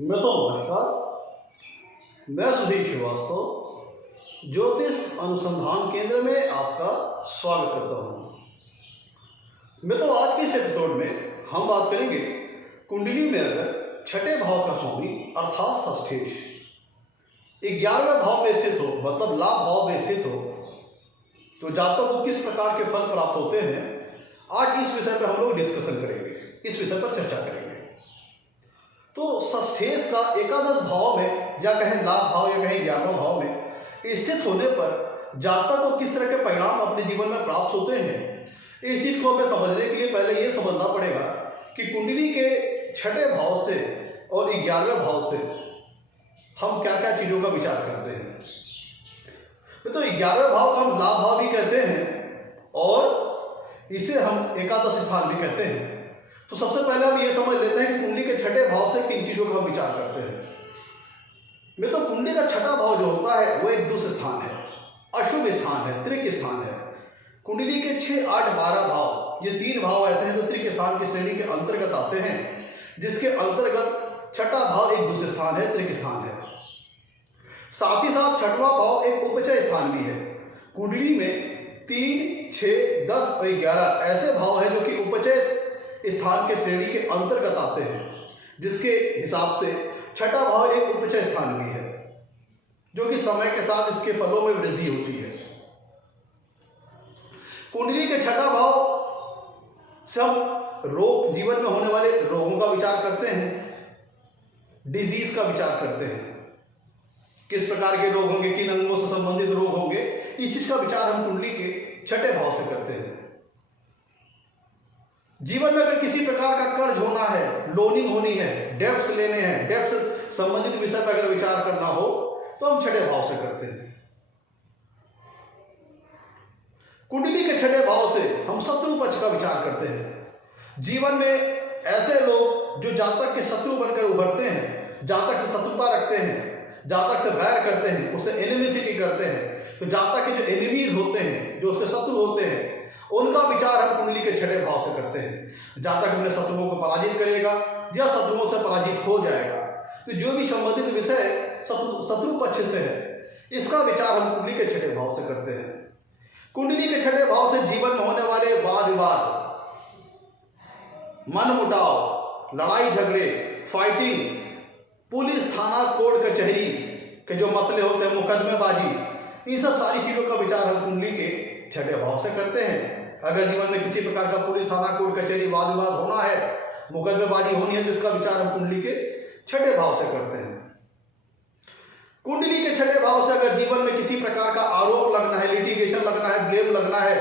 नमस्कार। मैं सुधीर श्रीवास्तव ज्योतिष अनुसंधान केंद्र में आपका स्वागत करता हूँ। आज के इस एपिसोड में हम बात करेंगे कुंडली में अगर छठे भाव का स्वामी अर्थात षष्ठेश 11वें भाव में स्थित हो, मतलब लाभ भाव में स्थित हो, तो जातकों को किस प्रकार के फल प्राप्त होते हैं, आज इस विषय पर हम लोग डिस्कशन करेंगे, इस विषय पर चर्चा करेंगे। तो षष्ठेश का एकादश भाव में या कहें लाभ भाव या कहें 11वें भाव में स्थित होने पर जातक को किस तरह के परिणाम अपने जीवन में प्राप्त होते हैं, इस चीज को हमें समझने के लिए पहले ये समझना पड़ेगा कि कुंडली के छठे भाव से और 11वें भाव से हम क्या क्या चीजों का विचार करते हैं। तो 11वें भाव को हम लाभ भाव भी कहते हैं और इसे हम एकादश स्थान भी कहते हैं। तो सबसे पहले हम ये समझ लेते हैं कि कुंडली के छठे भाव से किन चीजों का हम विचार करते हैं। कुंडली का छठा भाव जो होता है वो एक दुष्ट स्थान है, अशुभ स्थान है, त्रिक स्थान है। कुंडली के 6, 8, 12 भाव, ये 3 भाव ऐसे हैं जो त्रिक स्थान की श्रेणी के अंतर्गत आते हैं, जिसके अंतर्गत छठा भाव एक दुष्ट स्थान है, त्रिक स्थान है। साथ ही साथ छठवां भाव एक उपचय स्थान भी है। कुंडली में 3, 6, 10 और 11 ऐसे भाव हैं जो कि उपचय स्थान के श्रेणी के अंतर्गत आते हैं, जिसके हिसाब से छठा भाव एक उपचय स्थान भी है, जो कि समय के साथ इसके फलों में वृद्धि होती है। कुंडली के छठा भाव से हम रोग, जीवन में होने वाले रोगों का विचार करते हैं, डिजीज का विचार करते हैं, किस प्रकार के रोग होंगे, किन अंगों से संबंधित रोग होंगे, इस चीज का विचार हम कुंडली के छठे भाव से करते हैं। जीवन में अगर किसी प्रकार का कर्ज होना है, लोनिंग होनी है, डेब्ट्स लेने हैं, डेब्ट से संबंधित विषय पर अगर विचार करना हो तो हम छठे भाव से करते हैं। कुंडली के छठे भाव से हम शत्रु पक्ष का विचार करते हैं। जीवन में ऐसे लोग जो जातक के शत्रु बनकर उभरते हैं, जातक से शत्रुता रखते हैं, जातक से वैर करते हैं, उससे एनिमिसिटी करते हैं, तो जातक के जो एनिमीज होते हैं, जो उसके शत्रु होते हैं, उनका विचार हम कुंडली के छठे भाव से करते हैं। जातक अपने शत्रुओं को पराजित करेगा या शत्रुओं से पराजित हो जाएगा, तो जो भी संबंधित विषय शत्रु पक्ष से है, इसका विचार हम कुंडली के छठे भाव से करते हैं। कुंडली के छठे भाव से जीवन में होने वाले वाद विवाद, मनमुटाव, लड़ाई झगड़े, फाइटिंग, पुलिस थाना कोर्ट कचहरी के जो मसले होते हैं, मुकदमेबाजी, इन सब सारी चीजों का विचार हम कुंडली के छठे भाव से करते हैं। अगर जीवन में किसी प्रकार का पुलिस थाना कोर्ट कचहरी वाद विवाद होना है, मुकदमेबाजी होनी है, तो इसका विचार हम कुंडली के छठे भाव से करते हैं। कुंडली के छठे भाव से अगर जीवन में किसी प्रकार का आरोप लगना है, लिटिगेशन लगना है, ब्लेम लगना है,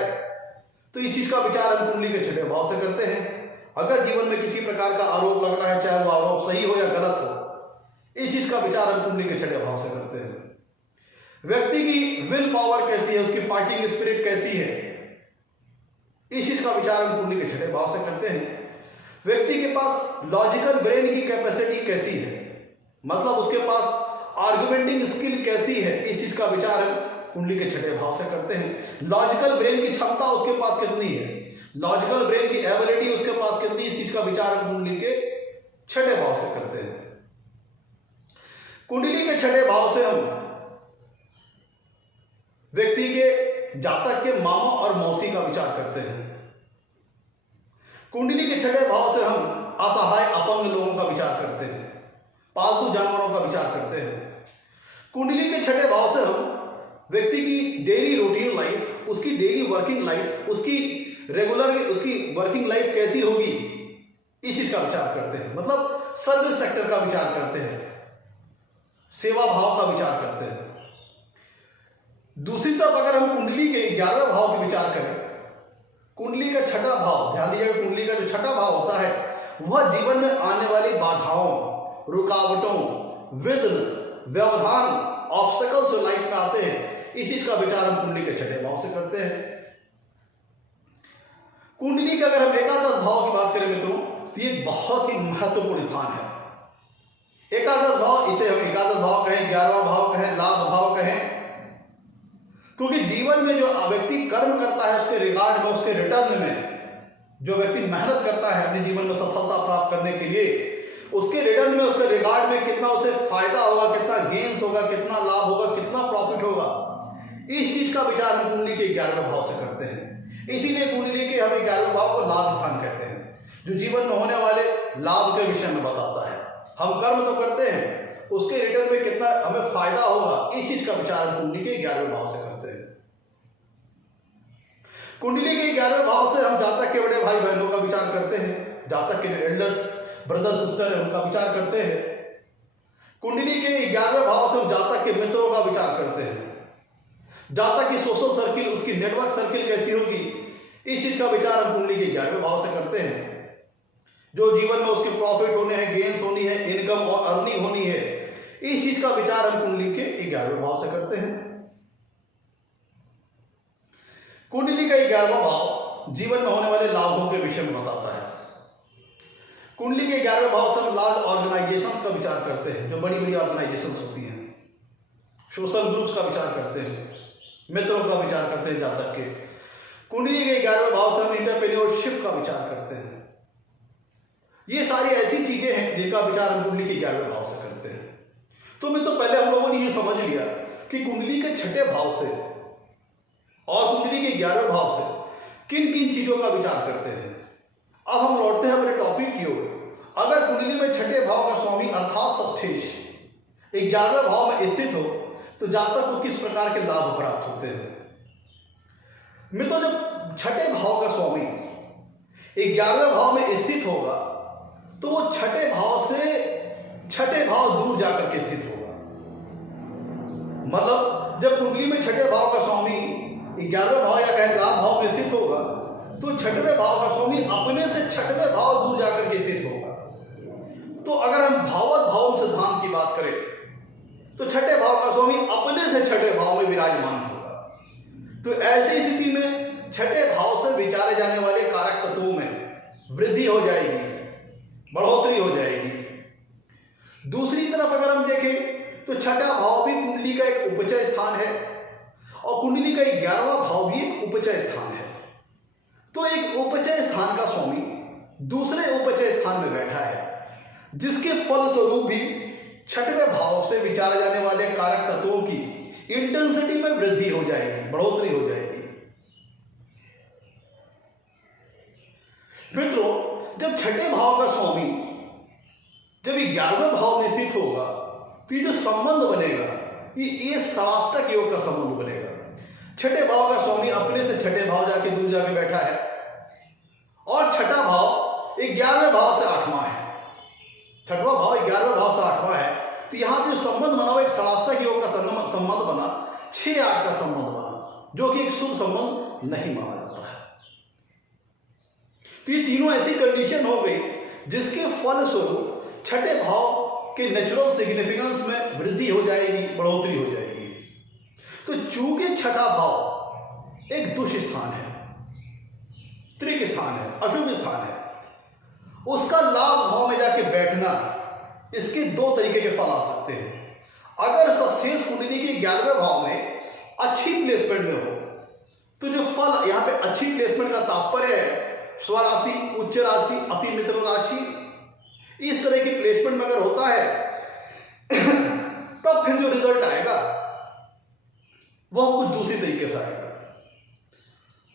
तो इस चीज का विचार हम कुंडली के छठे भाव से करते हैं। अगर जीवन में किसी प्रकार का आरोप लगना है, चाहे वो आरोप सही हो या गलत हो, इस चीज का विचार हम कुंडली के छठे भाव से करते हैं। व्यक्ति की विल पावर कैसी है, उसकी फाइटिंग स्पिरिट कैसी है, इस चीज का विचार हम कुंडली के छठे भाव से करते हैं। व्यक्ति के पास लॉजिकल ब्रेन की कैपेसिटी कैसी है, मतलब उसके पास आर्गुमेंटिंग स्किल कैसी है, इस चीज का विचार हम कुंडली के छठे भाव से करते हैं। लॉजिकल ब्रेन की क्षमता उसके पास कितनी है, लॉजिकल ब्रेन की एबिलिटी उसके पास कितनी, इस चीज का विचार हम कुंडली के छठे भाव से करते हैं। कुंडली के छठे भाव से हम व्यक्ति के जातक के मामा और मौसी का विचार करते हैं। कुंडली के छठे भाव से हम असहाय अपंग लोगों का विचार करते हैं, पालतू जानवरों का विचार करते हैं। कुंडली के छठे भाव से हम व्यक्ति की डेली रूटीन लाइफ, उसकी डेली वर्किंग लाइफ, उसकी रेगुलर उसकी वर्किंग लाइफ कैसी होगी, इस चीज का विचार करते हैं। मतलब सर्विस सेक्टर का विचार करते हैं, सेवा भाव का विचार करते हैं। दूसरी तरफ अगर हम कुंडली के 11वें भाव के विचार करें, कुंडली का छठा भाव, ध्यान दीजिएगा, कुंडली का जो छठा भाव होता है वह जीवन में आने वाली बाधाओं, रुकावटों, विघ्न, व्यवधान, ऑब्स्टेकल्स जो लाइफ में आते हैं, इस चीज का विचार हम कुंडली के छठे भाव से करते हैं। कुंडली के अगर हम एकादश भाव की बात करें मित्रों, तो ये बहुत ही महत्वपूर्ण स्थान है। एकादश भाव, इसे हम एकादश भाव कहें, 11वां भाव कहें, लाभ भाव कहें, क्योंकि जीवन में जो व्यक्ति कर्म करता है उसके रिगार्ड में, उसके रिटर्न में जो व्यक्ति मेहनत करता है अपने जीवन में सफलता प्राप्त करने के लिए, उसके रिटर्न में, उसके रिगार्ड में कितना उसे फायदा होगा, कितना गेन्स होगा, कितना लाभ होगा, कितना प्रॉफिट होगा, इस चीज का विचार हम कुंडली के 11वें भाव से करते हैं। इसीलिए कुंडली के हम 11वें भाव को लाभ स्थान कहते हैं, जो जीवन में होने वाले लाभ के विषय में बताता है। हम कर्म तो करते हैं, उसके रिटर्न में कितना हमें फायदा होगा, इस चीज का विचार हम कुंडली के 11वें भाव से करते हैं। कुंडली के 11वें भाव से हम जातक के बड़े भाई बहनों का विचार करते हैं, जातक के एल्डर्स ब्रदर सिस्टर है उनका विचार करते हैं। कुंडली के 11वें भाव से हम जातक के मित्रों का विचार करते हैं, जातक की सोशल सर्किल, उसकी नेटवर्क सर्किल कैसी होगी, इस चीज का विचार हम कुंडली के 11वें भाव से करते हैं। जो जीवन में उसके प्रॉफिट होने हैं, गेन्स होनी है, इनकम और अर्निंग होनी है, इस चीज का विचार हम कुंडली के 11वें भाव से करते हैं। कुंडली का 11वां भाव जीवन में होने वाले लाभों के विषय में बताता है। कुंडली के 11वें भाव से हम लार्ज ऑर्गेनाइजेशंस का विचार करते हैं, जो बड़ी बड़ी ऑर्गेनाइजेशंस होती हैं, सोशल ग्रुप्स का विचार करते हैं, मित्रों का विचार करते हैं जातक के। कुंडली के 11वें भाव से हम एंटरप्रेन्योरशिप का विचार करते हैं। ये सारी ऐसी चीजें हैं जिनका विचार हम कुंडली के 11वें भाव से करते हैं। तो मैं तो पहले हम लोगों ने ये समझ लिया कि कुंडली के 6ठे भाव से और कुंडली के 11वें भाव से किन किन चीजों का विचार करते हैं। अब हम लौटते हैं अपने टॉपिक की ओर। अगर कुंडली में 6ठे भाव का स्वामी अर्थात षष्ठेश 11वें भाव में स्थित हो तो जातक को किस प्रकार के लाभ प्राप्त होते हैं। मित्रों, जब 6ठे भाव का स्वामी 11वें भाव में स्थित होगा तो वो 6ठे भाव से 6ठे भाव दूर जाकर के स्थित होगा। मतलब जब कुंडली में 6ठे भाव का स्वामी 11वें भाव या कहें लाभ भाव में स्थित होगा तो 6वें भाव का स्वामी अपने से 6वें भाव दूर जाकर के स्थित होगा। तो अगर हम भावत भाव सिद्धांत की बात करें तो 6ठे भाव का स्वामी अपने से 6ठे भाव में विराजमान होगा। तो ऐसी स्थिति में 6ठे भाव से विचारे जाने वाले कारक तत्वों में वृद्धि हो जाएगी, बढ़ोतरी हो जाएगी। दूसरी तरफ अगर हम देखें तो 6ठा भाव भी कुंडली का एक उपचय स्थान है और कुंडली का 11वां भाव भी एक उपचय स्थान है। तो एक उपचय स्थान का स्वामी दूसरे उपचय स्थान में बैठा है, जिसके फलस्वरूप भी 6वें भाव से विचारे जाने वाले कारक तत्वों की इंटेंसिटी में वृद्धि हो जाएगी, बढ़ोतरी हो जाएगी। मित्रों, जब 6ठे भाव का स्वामी जब 11वें भाव में स्थित होगा तो ये जो संबंध बनेगा ये षडाष्टक योग का संबंध बनेगा। 6ठे भाव का स्वामी अपने से 6ठे भाव जाके दूर जाके बैठा है और 6ठा भाव 11वें भाव से 8वां है। 6वां भाव 11वें भाव से 8वां है। तो यहां जो संबंध बना वो एक षडाष्टक योग का संबंध बना, 6-8 का संबंध बना, जो कि एक शुभ संबंध नहीं माना जाता है। तो ये तीनों ऐसी कंडीशन हो गई जिसके फलस्वरूप 6ठे भाव के नेचुरल सिग्निफिकेंस में वृद्धि हो जाएगी, बढ़ोतरी हो जाएगी। तो चूंकि 6ठा भाव एक दुष्ट स्थान है, त्रिक स्थान है, अशुभ स्थान है, उसका लाभ भाव में जाके बैठना, इसके 2 तरीके के फल आ सकते हैं। अगर षष्ठेश कुंडली के 11वें भाव में अच्छी प्लेसमेंट में हो तो जो फल यहाँ पे अच्छी प्लेसमेंट का तात्पर्य है स्वराशि, उच्च राशि, अति मित्र राशि, इस तरह की प्लेसमेंट में अगर होता है तब फिर जो रिजल्ट आएगा वह कुछ दूसरी तरीके से आएगा।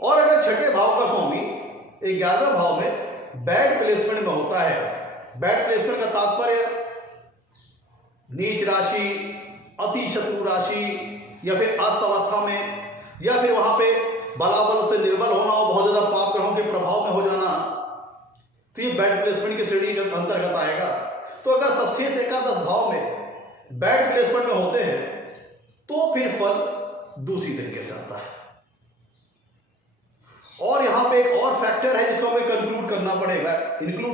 और अगर 6ठे भाव का स्वामी 11वें भाव में बैड प्लेसमेंट में होता है, बैड प्लेसमेंट का तात्पर्य नीच राशि, अति शत्रु राशि, या फिर अस्त अवस्था में, या फिर वहां पे बलाबल से निर्बल होना और बहुत ज्यादा पाप ग्रहों के प्रभाव में हो जाना, तो ये बैड प्लेसमेंट की श्रेणी के अंतर्गत आएगा। तो अगर षष्ठेश एकादश भाव में बैड प्लेसमेंट में होते हैं तो फिर फल दूसरी तरीके से आता है। और यहां पे एक और फैक्टर है जिसको हमें इंक्लूड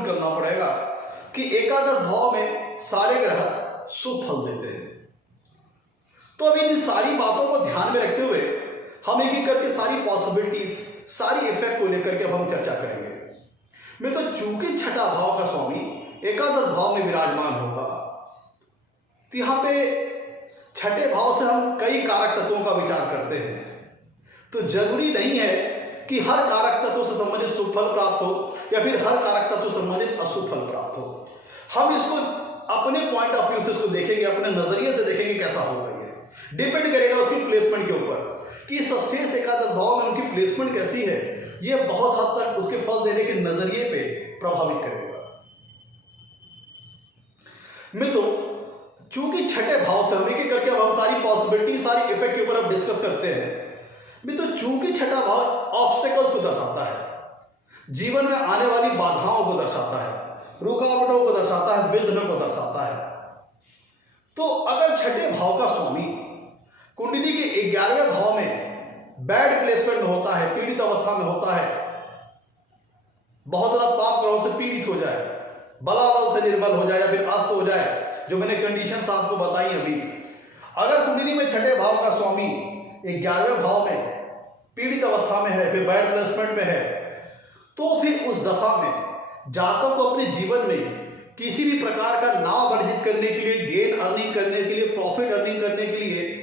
करना पड़ेगा कि एकादश भाव में सारे ग्रह शुभ फल देते हैं। तो अब इन सारी बातों को ध्यान में रखते हुए हम एक एक करके सारी पॉसिबिलिटीज, सारी इफेक्ट को लेकर के अब हम चर्चा करेंगे। मैं तो चूंकि 6ठा भाव का स्वामी एकादश भाव में विराजमान होगा तो यहां पे 6ठे भाव से हम कई कारक तत्वों का विचार करते हैं। तो जरूरी नहीं है कि हर कारक तत्व से संबंधित शुभ फल प्राप्त हो या फिर हर कारक तत्व से संबंधित अशुभ फल प्राप्त हो। हम इसको अपने पॉइंट ऑफ व्यू से इसको देखेंगे, अपने नजरिए से देखेंगे कैसा होगा। ये डिपेंड करेगा उसकी प्लेसमेंट के ऊपर कि षष्ठेश एकादश भाव में उनकी प्लेसमेंट कैसी है। ये बहुत हद तक उसके फल देने के नजरिए पे प्रभावित करेगा। मित्रों, चूंकि छठे भाव से हम एक करके अब हम सारी पॉसिबिलिटी, सारी इफेक्ट के ऊपर अब डिस्कस करते हैं। मित्रों, चूंकि छठा भाव ऑब्स्टेकल्स को दर्शाता है, जीवन में आने वाली बाधाओं को दर्शाता है, रुकावटों को दर्शाता है, विघ्न को दर्शाता है। तो अगर छठे भाव का स्वामी कुंडली के 11वें भाव में बैड प्लेसमेंट में होता है, पीड़ित अवस्था में होता है, बहुत ज्यादा पाप ग्रहों से पीड़ित हो जाए, बलाबल से निर्बल हो जाए या फिर अस्त हो जाए, जो मैंने कंडीशंस आपको बताई अभी। अगर कुंडली में छठे भाव का स्वामी 11वें भाव में पीड़ित अवस्था में है, फिर बैड प्लेसमेंट में है, तो फिर उस दशा में जातक को अपने जीवन में किसी भी प्रकार का लाभ अर्जित करने के लिए, गेन अर्निंग करने के लिए, प्रॉफिट अर्निंग करने के लिए,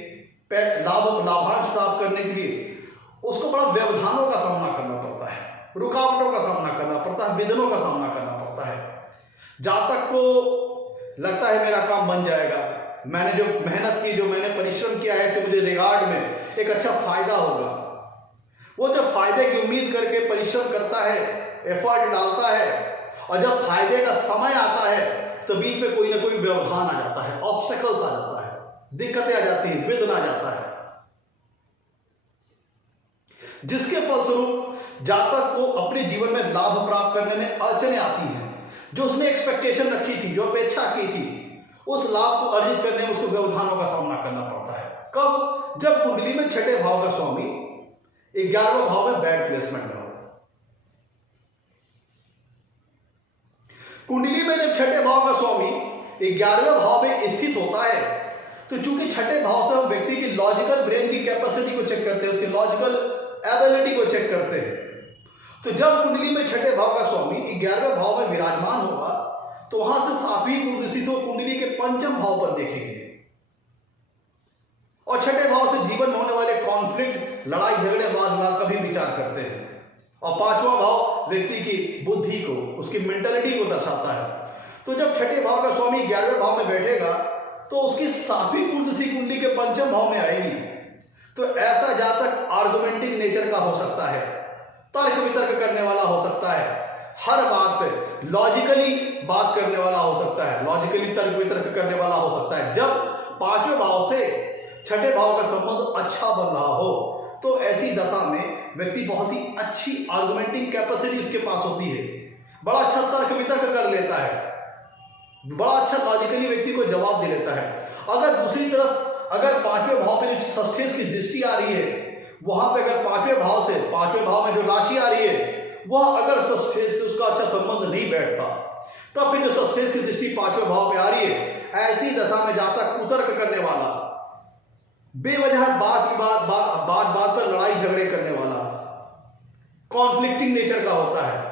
लाभांश प्राप्त करने के लिए उसको बड़ा व्यवधानों का सामना करना पड़ता है, रुकावटों का सामना करना पड़ता है, विघ्नों का सामना करना पड़ता है। जातक को लगता है मेरा काम बन जाएगा, मैंने जो मेहनत की, जो मैंने परिश्रम किया है, इससे मुझे रिगार्ड में एक अच्छा फायदा होगा। वो जब फायदे की उम्मीद करके परिश्रम करता है, एफर्ट डालता है, और जब फायदे का समय आता है तो बीच में कोई ना कोई व्यवधान आ जाता है, ऑब्स्टेकल्स आ जाता है, दिक्कतें आ जाती हैं, विघ्न आ जाता है, जिसके फलस्वरूप जातक को अपने जीवन में लाभ प्राप्त करने में अड़चनें आती हैं। जो उसने एक्सपेक्टेशन रखी थी, जो अपेक्षा की थी, उस लाभ को अर्जित करने में उसको व्यवधानों का सामना करना पड़ता है। कब? जब कुंडली में छठे भाव का स्वामी 11वें भाव में बैड प्लेसमेंट में हो। कुंडली में जब छठे भाव का स्वामी 11वें भाव में स्थित होता है, तो चूंकि छठे भाव से हम व्यक्ति की लॉजिकल ब्रेन की कैपेसिटी को चेक करते हैं, उसकी लॉजिकल एबिलिटी को चेक करते हैं। तो जब कुंडली में छठे भाव का स्वामी 11वें भाव में विराजमान होगा, तो वहां से सातवीं कुंडली से कुंडली के पंचम भाव पर देखेंगे, और छठे भाव से जीवन में होने वाले कॉन्फ्लिक्ट, लड़ाई झगड़े, वाद विवाद का भी विचार करते हैं। और पांचवा भाव व्यक्ति की बुद्धि को, उसकी मेंटलिटी को दर्शाता है। तो जब छठे भाव का स्वामी 11वें भाव में बैठेगा, तो उसकी सातवीं कुंडली के पंचम भाव में आएगी। तो ऐसा जातक आर्गुमेंटिंग नेचर का हो सकता है, तर्क वितर्क करने वाला हो सकता है, हर बात पे लॉजिकली बात करने वाला हो सकता है, लॉजिकली तर्क वितर्क करने वाला हो सकता है। जब पांचवें भाव से छठे भाव का संबंध अच्छा बन रहा हो, तो ऐसी दशा में व्यक्ति बहुत ही अच्छी आर्गुमेंटिंग कैपेसिटी उसके पास होती है, बड़ा अच्छा तर्क वितर्क कर लेता है, बड़ा अच्छा लॉजिकली व्यक्ति को जवाब दे लेता है। अगर दूसरी तरफ अगर पांचवें भाव पे जो षष्ठेश की दृष्टि आ रही है, वहां पे अगर पांचवें भाव में जो राशि आ रही है, वह अगर षष्ठेश से उसका अच्छा संबंध नहीं बैठता, तब फिर जो षष्ठेश की दृष्टि पांचवें भाव पे आ रही है, ऐसी दशा में जातक कुतर्क करने वाला, बेवजह बात पर लड़ाई झगड़े करने वाला, कॉन्फ्लिक्टिंग नेचर का होता है।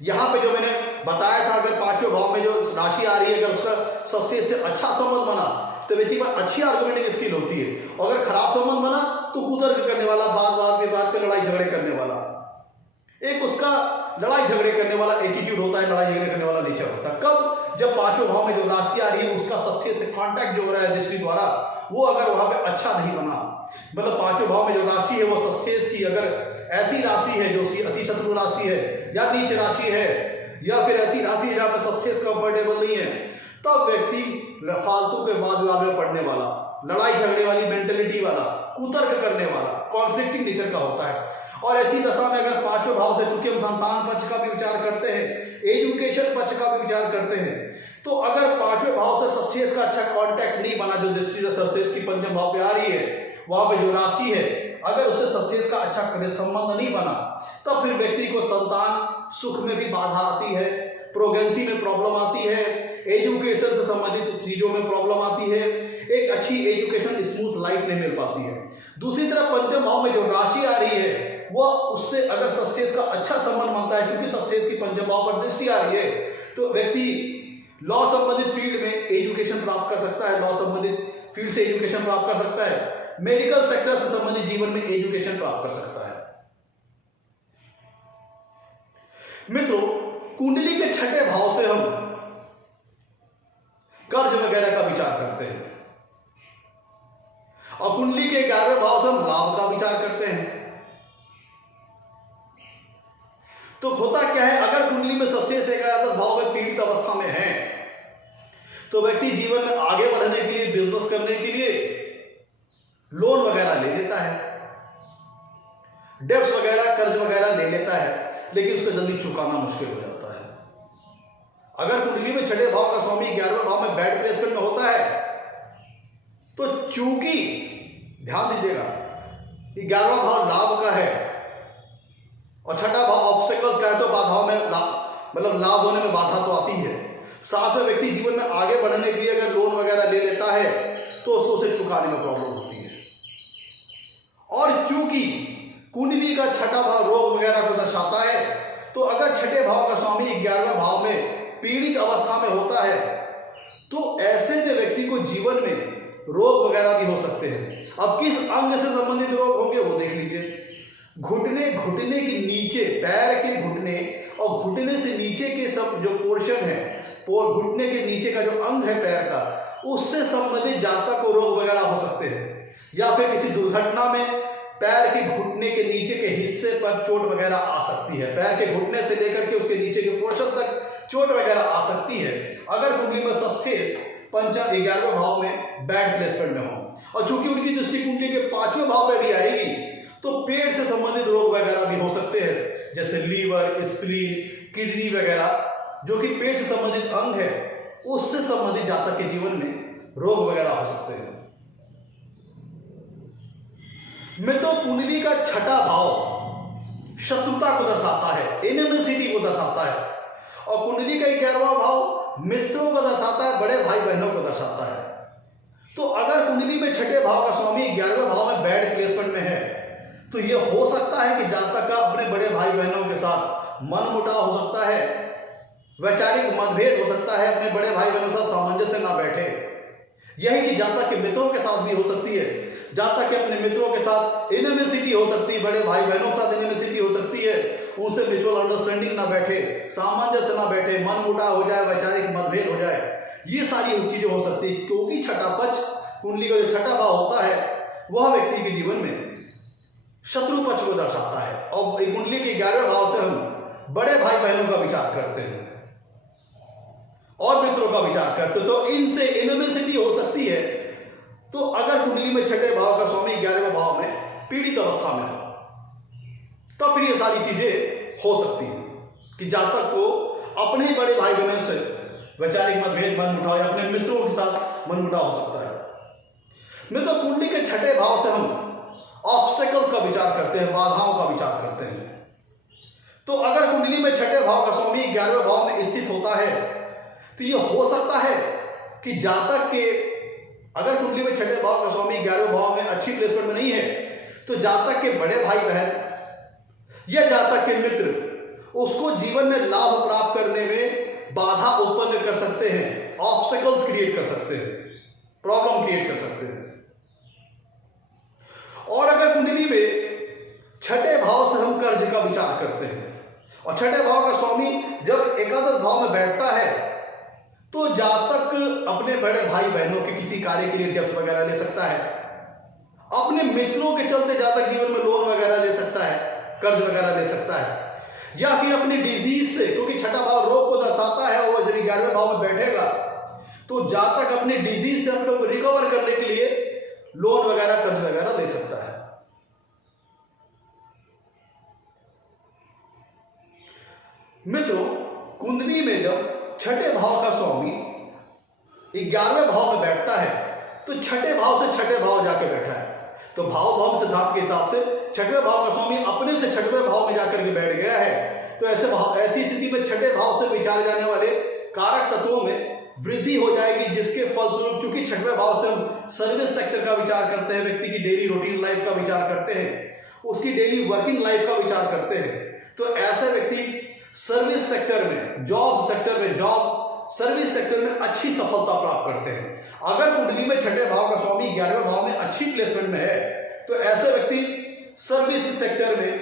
यहां पे जो मैंने बताया था, अगर पांचवें भाव में जो राशि आ रही है, अगर उसका षष्ठेश से अच्छा संबंध बना, तो व्यक्ति पर अच्छी आर्गुमेंटिंग स्किल होती है। और अगर खराब संबंध बना, तो कुतर्क करने वाला, बात पे लड़ाई झगड़े करने वाला, एक उसका लड़ाई झगड़े करने वाला एटीट्यूड होता है, लड़ाई झगड़े करने वाला नेचर होता है। कब? जब पांचवें भाव में जो राशि आ रही है, उसका षष्ठेश से कांटेक्ट जो हो रहा है दृष्टि द्वारा, वो अगर वहां पे अच्छा नहीं बना, मतलब पांचवें भाव में जो राशि है वो षष्ठेश की अगर ऐसी राशि है जो अति शत्रु राशि है, या नीच राशि है, या फिर ऐसी राशि है जहां पर षष्ठेश कंफर्टेबल नहीं है, तब व्यक्ति फालतू के वाद विवाद में पड़ने वाला, लड़ाई झगड़े वाली मेंटेलिटी वाला, कुतर्क करने वाला, कॉन्फ्लिक्टिंग नेचर का होता है। और ऐसी दशा में अगर पांचवें भाव से, चूंकि हम संतान पक्ष का भी विचार करते हैं, एजुकेशन पक्ष का भी विचार करते हैं, तो अगर पांचवें भाव से षष्ठेश का अच्छा कांटेक्ट नहीं बना, जो दृष्टि षष्ठेश की पंचम भाव पे आ रही है, वहां पे जो राशि है, अगर उससे षष्ठेश का अच्छा संबंध नहीं बना, तब फिर व्यक्ति को संतान सुख में भी बाधा आती है, प्रेगनेंसी में प्रॉब्लम आती है, एजुकेशन से संबंधित चीजों में प्रॉब्लम आती है, एक अच्छी एजुकेशन, स्मूथ लाइफ नहीं मिल पाती है। दूसरी तरफ पंचम भाव में जो राशि आ रही है, वह उससे अगर षष्ठेश का अच्छा संबंध बनता है, क्योंकि षष्ठेश की पंचम भाव पर दृष्टि आ रही है, तो व्यक्ति लॉ संबंधित फील्ड में एजुकेशन प्राप्त कर सकता है, लॉ संबंधित फील्ड से एजुकेशन प्राप्त कर सकता है, मेडिकल सेक्टर से संबंधित जीवन में एजुकेशन प्राप्त कर सकता है। मित्रों, कुंडली के छठे भाव से हम विचार करते हैं और कुंडली के 11वें भाव से हम लाभ का विचार करते हैं। तो होता क्या है, अगर कुंडली में षष्ठी से एकादश भाव में पीड़ित अवस्था में है तो व्यक्ति जीवन में आगे बढ़ने के लिए, बिजनेस करने के लिए लोन वगैरह ले लेता है, डेब्ट वगैरह, कर्ज वगैरह ले लेता है, लेकिन उसको जल्दी चुकाना मुश्किल हो जाता है। अगर कुंडली में छठे भाव का स्वामी 11वें भाव में बैड प्लेसमेंट में होता है तो चूंकि ध्यान दीजिएगा कि 11वां भाव लाभ का है और छठा भाव ऑब्स्टेकल्स का है, तो बाधाओं में मतलब लाभ होने में बाधा तो आती है। साथ में व्यक्ति जीवन में आगे बढ़ने के लिए अगर लोन वगैरह ले लेता है तो उसको उसे चुकाने में प्रॉब्लम होती है। और चूंकि कुंडली का छठा भाव रोग वगैरह को दर्शाता है, तो अगर छठे भाव का स्वामी 11वें भाव में पीड़ित अवस्था में होता है तो ऐसे में व्यक्ति को जीवन में रोग वगैरह भी हो सकते हैं। अब किस अंग से संबंधित रोग होंगे वो देख लीजिए। घुटने के नीचे, पैर के घुटने और घुटने से नीचे के सब जो पोर्शन है, घुटने के नीचे का जो अंग है पैर का, उससे संबंधित जातक को रोग वगैरह हो सकते हैं। या फिर किसी दुर्घटना में पैर के घुटने के नीचे के हिस्से पर चोट वगैरह आ सकती है। पैर के घुटने से लेकर के उसके नीचे के पोर्शन तक चोट वगैरह आ सकती है अगर कुंडली में षष्ठेश पंचम 11वें भाव में बैड प्लेसमेंट में हो। और चूंकि उनकी दृष्टि कुंडली के 5वें भाव में भी आएगी तो पेट से संबंधित रोग वगैरह भी हो सकते हैं, जैसे लीवर, स्प्लीन, किडनी वगैरह, जो कि पेट से संबंधित अंग है, उससे संबंधित जातक के जीवन में रोग वगैरह हो सकते हैं। मित्रों, कुंडली का छठा भाव शत्रुता को दर्शाता है, एनिमिसिटी को दर्शाता है, और कुंडली का 11वां भाव मित्रों को दर्शाता है, बड़े भाई बहनों को दर्शाता है। तो अगर कुंडली में छठे भाव का स्वामी 11वें भाव में बैड प्लेसमेंट में है तो यह हो सकता है कि जातक का अपने बड़े भाई बहनों के साथ मनमुटाव हो सकता है, वैचारिक मतभेद हो सकता है, अपने बड़े भाई बहनों के साथ सामंजस्य ना बैठे। यही कि जातक के मित्रों के साथ भी हो सकती है, जातक के अपने मित्रों के साथ एनिमिसिटी हो सकती है, बड़े भाई बहनों के साथ एनिमिसिटी हो सकती है, उनसे म्यूचुअल अंडरस्टैंडिंग ना बैठे, सामंजस्य ना बैठे, मनमुटाव हो जाए, वैचारिक मतभेद हो जाए, ये सारी चीजें हो सकती है। क्योंकि छठा पक्ष, कुंडली का जो छठा भाव होता है, वह व्यक्ति के जीवन में शत्रु पक्ष को दर्शाता है। और कुंडली के 11वें भाव से हम बड़े भाई बहनों का विचार करते हैं और मित्रों का विचार करते हैं, तो इनसे एनिमिसिटी हो सकती है। तो अगर कुंडली में छठे भाव का स्वामी 11वें भाव में पीड़ित अवस्था में हो तो फिर ये सारी चीजें हो सकती हैं कि जातक को अपने ही बड़े भाई बहनों से वैचारिक मतभेद, मनमुटाव, या अपने मित्रों के साथ मनमुटाव हो सकता है। मित्रों, कुंडली के छठे भाव से हम ऑब्स्टेकल्स का विचार करते हैं, बाधाओं का विचार करते हैं। तो अगर कुंडली में छठे भाव का स्वामी 11वें भाव में स्थित होता है तो यह हो सकता है कि जातक के, अगर कुंडली में छठे भाव का स्वामी 11वें भाव में अच्छी प्लेसमेंट में नहीं है तो जातक के बड़े भाई बहन या जातक के मित्र उसको जीवन में लाभ प्राप्त करने में बाधा उत्पन्न कर सकते हैं, ऑब्स्टेकल्स क्रिएट कर सकते हैं, प्रॉब्लम क्रिएट कर सकते हैं। और अगर कुंडली में छठे भाव से हम कर्ज का विचार करते हैं और छठे भाव का स्वामी जब एकादश भाव में बैठता है तो जातक अपने बड़े भाई बहनों के किसी कार्य के लिए डेब्ट वगैरह ले सकता है, अपने मित्रों के चलते जातक जीवन में लोन वगैरह ले सकता है, कर्ज वगैरह ले सकता है, या फिर अपनी डिजीज से, क्योंकि छठा भाव रोग को दर्शाता है, वो जब 11वें भाव में बैठेगा तो जातक अपनी डिजीज से अपने को रिकवर करने के लिए लोन वगैरह, कर्ज वगैरह ले सकता है। मित्रों, कुंडली में जब छठे भाव का स्वामी 11वें भाव में बैठता है तो छठे भाव से छठे भाव जाके बैठा है, तो भाव सिद्धांत के हिसाब से छठवें भाव का स्वामी अपने से छठवें भाव में जाकर के बैठ गया है। तो ऐसी स्थिति में छठे भाव से विचारे जाने वाले कारक तत्वों में वृद्धि हो जाएगी, जिसके फलस्वरूप, चूंकि छठवें भाव से हम सर्विस सेक्टर का विचार करते हैं, व्यक्ति की डेली रूटीन लाइफ का विचार करते हैं, उसकी डेली वर्किंग लाइफ का विचार करते हैं, तो ऐसा व्यक्ति सर्विस सेक्टर में, सर्विस सेक्टर में अच्छी सफलता प्राप्त करते हैं। अगर कुंडली में छठे भाव का स्वामी 11वें भाव में अच्छी प्लेसमेंट में है तो ऐसे व्यक्ति सर्विस सेक्टर में,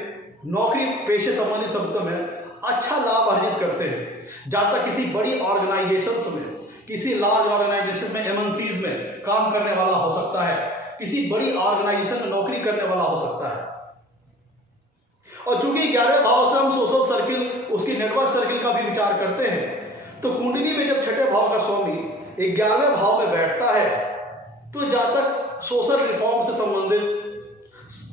नौकरी पेशे संबंधी शब्दों में अच्छा लाभ अर्जित करते हैं। जहां तक किसी बड़ी ऑर्गेनाइजेशंस में, किसी लार्ज ऑर्गेनाइजेशन में, एमएनसीज में काम करने वाला हो सकता है, किसी बड़ी ऑर्गेनाइजेशन में नौकरी करने वाला हो सकता है। और चूंकि 11वें भाव से हम सोशल सर्किल, उसकी नेटवर्क सर्किल का भी विचार करते हैं, तो कुंडली में जब छठे भाव का स्वामी 11वें भाव में बैठता है तो जातक सोशल रिफॉर्म से संबंधित,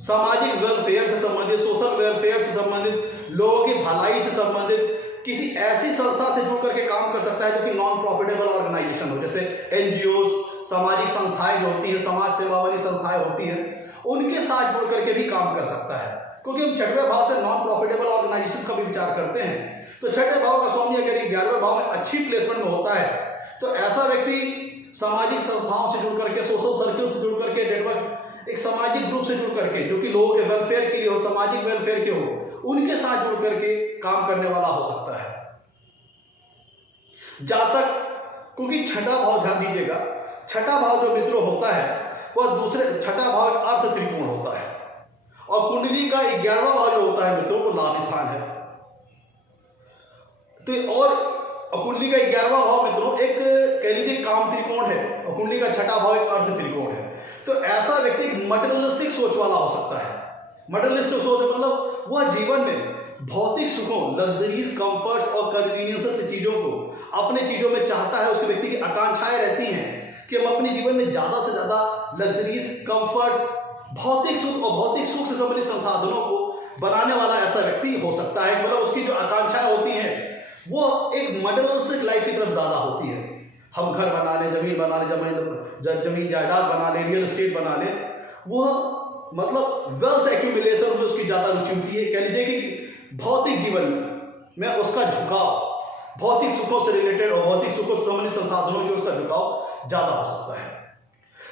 सामाजिक वेलफेयर से संबंधित, सोशल वेलफेयर से संबंधित, लोगों की भलाई से संबंधित किसी ऐसी संस्था से जुड़ करके काम कर सकता है जो कि नॉन प्रॉफिटेबल ऑर्गेनाइजेशन हो, जैसे एनजीओ, सामाजिक संस्थाएं जो होती हैं, समाज सेवा वाली संस्थाएं होती हैं, उनके साथ जुड़ करके भी काम कर सकता है। क्योंकि हम छठवें भाव से नॉन प्रॉफिटेबल ऑर्गेनाइजेशन का भी विचार करते हैं। तो छठे भाव का स्वामी अगर 11वें भाव में अच्छी प्लेसमेंट में होता है तो ऐसा व्यक्ति सामाजिक संस्थाओं से जुड़ करके, सोशल सर्किल से जुड़ करके, नेटवर्क, एक सामाजिक ग्रुप से जुड़ करके, जो कि लोगों के वेलफेयर के लिए हो, सामाजिक वेलफेयर के हो, उनके साथ जुड़ करके काम करने वाला हो सकता है। जातक, क्योंकि छठा भाव, ध्यान दीजिएगा, छठा भाव जो मित्रों होता है वह दूसरे, छठा भाव एक अर्थ त्रिकोण होता है और कुंडली का 11वां भाव जो होता है मित्रों वो लाभ स्थान है। तो और कुंडली का 11वां भाव मित्रों एक कह लीजिए काम त्रिकोण है और कुंडली का छठा भाव एक अर्थ त्रिकोण है। तो ऐसा व्यक्ति मटेरियलिस्टिक सोच वाला हो सकता है। मटेरियलिस्टिक सोच मतलब वह जीवन में भौतिक सुखों, लग्जरीज, कंफर्ट्स और कन्वीनियंस से चीजों को, अपने चीजों में चाहता है। उसके व्यक्ति की आकांक्षाएं रहती हैं कि हम अपने जीवन में ज्यादा से ज्यादा लग्जरीज, कंफर्ट्स, भौतिक सुख और भौतिक सुख से संबंधित संसाधनों को बनाने वाला ऐसा व्यक्ति हो सकता है। मतलब उसकी जो आकांक्षाएं होती हैं वो एक मटेरियलिस्टिक लाइफ की तरफ ज्यादा होती है। हम घर बना लें, जमीन बना लें, जमीन जायदाद बना लें, रियल एस्टेट बना लें, वह मतलब वेल्थ एक्यूमुलेशन में उसकी ज्यादा रुचि होती है। कह लीजिए कि भौतिक जीवन में उसका झुकाव, भौतिक सुखों से रिलेटेड और भौतिक सुखों से संबंधित संसाधनों की उसका झुकाव ज्यादा हो सकता है।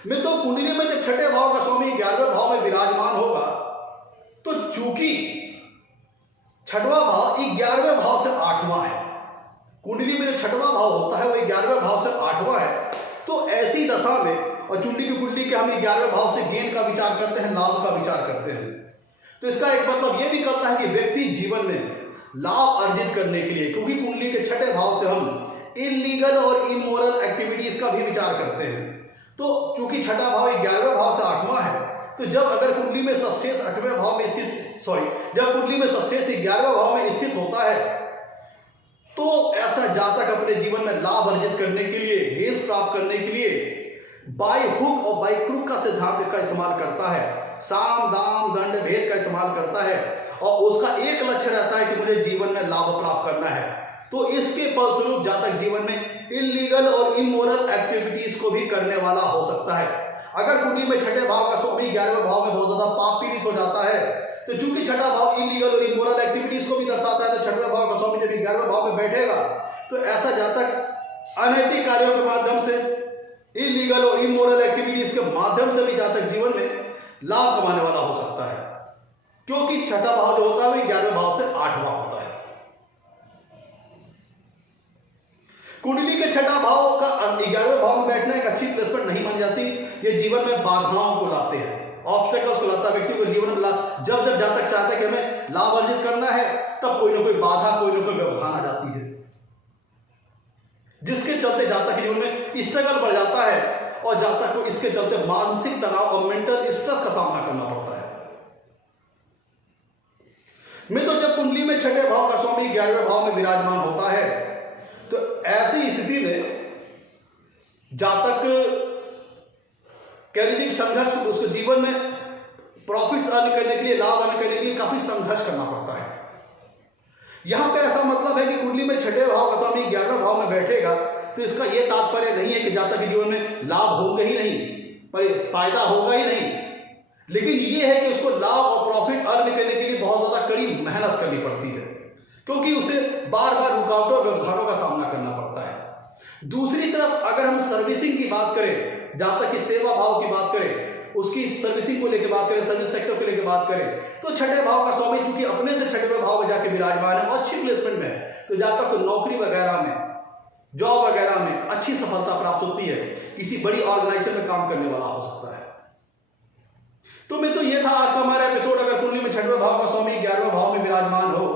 मित्रों, कुंडली में जब छठे भाव का स्वामी 11वें भाव में विराजमान होगा तो चूंकि छठवां भाव 11वें भाव से 8वां है, कुंडली में जो छठवां भाव होता है वो 11वें भाव से 8वां है, तो ऐसी दशा में, और कुंडली के हम 11वें भाव से गेन का विचार करते हैं, लाभ का विचार करते हैं, तो इसका एक मतलब ये निकलता है कि व्यक्ति जीवन में लाभ अर्जित करने के लिए, क्योंकि कुंडली के छठे भाव से हम इलीगल और इमोरल एक्टिविटीज का भी विचार करते हैं। तो चूंकि छठा भाव 11वें भाव से 8वां है, तो जब अगर कुंडली में सस्टेस 8वें भाव में स्थित, जब कुंडली में सस्टेस 11वें भाव में स्थित होता है तो ऐसा जातक अपने जीवन में लाभ अर्जित करने के लिए, गेन्स प्राप्त करने के लिए बाय हुक और बाय क्रुक का सिद्धांत का इस्तेमाल करता है, साम दाम दंड भेद का इस्तेमाल करता है और उसका एक लक्ष्य रहता है कि मुझे जीवन में लाभ प्राप्त करना है। तो इसके फलस्वरूप जातक जीवन में इलीगल और इमोरल एक्टिविटीज को भी करने वाला हो सकता है। अगर कुंडली में छठे भाव का स्वामी 11वें भाव में बहुत ज्यादा पाप पीड़ित हो जाता है, तो चूंकि छठा भाव इलीगल और इमोरल एक्टिविटीज को भी दर्शाता है, तो छठवें भाव का स्वामी जब 11वें भाव में बैठेगा तो ऐसा जातक अनैतिक कार्यों के माध्यम से, इलीगल और इमोरल एक्टिविटीज के माध्यम से भी जातक जीवन में लाभ कमाने वाला हो सकता है, क्योंकि छठा भाव जो होता है वो 11वें भाव से 8वां होता है। कुंडली के छठा भाव का 11वें भाव में बैठना एक अच्छी प्लेसमेंट नहीं मानी जाती। ये जीवन में बाधाओं को लाते हैं, ऑब्स्टेकल्स को लाता है। व्यक्ति को जीवन में जब जब जातक चाहते हैं कि हमें लाभ अर्जित करना है, तब कोई ना कोई बाधा, कोई ना कोई व्यवधान आ जाती है, जिसके चलते जातक के जीवन में स्ट्रगल बढ़ जाता है और जातक को इसके चलते मानसिक तनाव और मेंटल स्ट्रेस का सामना करना पड़ता है। मित्रों, जब कुंडली में छठे भाव का स्वामी 11वें भाव में विराजमान होता है तो ऐसी स्थिति में जातक कह लीजिए संघर्ष, उसको जीवन में प्रॉफिट्स अर्न करने के लिए, लाभ अर्न करने के लिए काफी संघर्ष करना पड़ता है। यहां पर ऐसा मतलब है कि कुंडली में छठे भाव का स्वामी 11वें भाव में बैठेगा तो इसका यह तात्पर्य नहीं है कि जातक के जीवन में लाभ होगा ही नहीं, पर फायदा होगा ही नहीं, लेकिन यह है कि उसको लाभ और प्रॉफिट अर्न करने के लिए बहुत ज्यादा कड़ी मेहनत करनी पड़ती है, क्योंकि उसे बार बार रुकावटों और व्यवधानों का सामना करना पड़ता है। दूसरी तरफ अगर हम सर्विसिंग की बात करें, जातक की सेवा भाव की बात करें, उसकी सर्विसिंग को लेकर बात करें, सर्विस सेक्टर को लेकर बात करें, तो छठे भाव का स्वामी चूंकि अपने से छठवें भाव में जाके विराजमान है, अच्छी प्लेसमेंट में है, तो जातक को नौकरी वगैरह में, जॉब वगैरह में अच्छी सफलता प्राप्त होती है, किसी बड़ी ऑर्गेनाइजेशन में काम करने वाला हो सकता है। तो मैं तो ये था आज का हमारा एपिसोड। अगर कुंडली में छठवें भाव का स्वामी 11वें भाव में विराजमान हो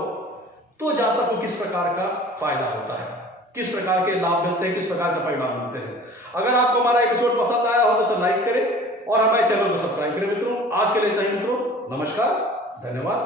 तो जातक को किस प्रकार का फायदा होता है। किस प्रकार के लाभ मिलते हैं, किस प्रकार के परिणाम मिलते हैं। अगर आपको हमारा एपिसोड पसंद आया हो तो इसे लाइक करें और हमारे चैनल को सब्सक्राइब करें मित्रों। आज के लिए इतना ही मित्रों, नमस्कार, धन्यवाद।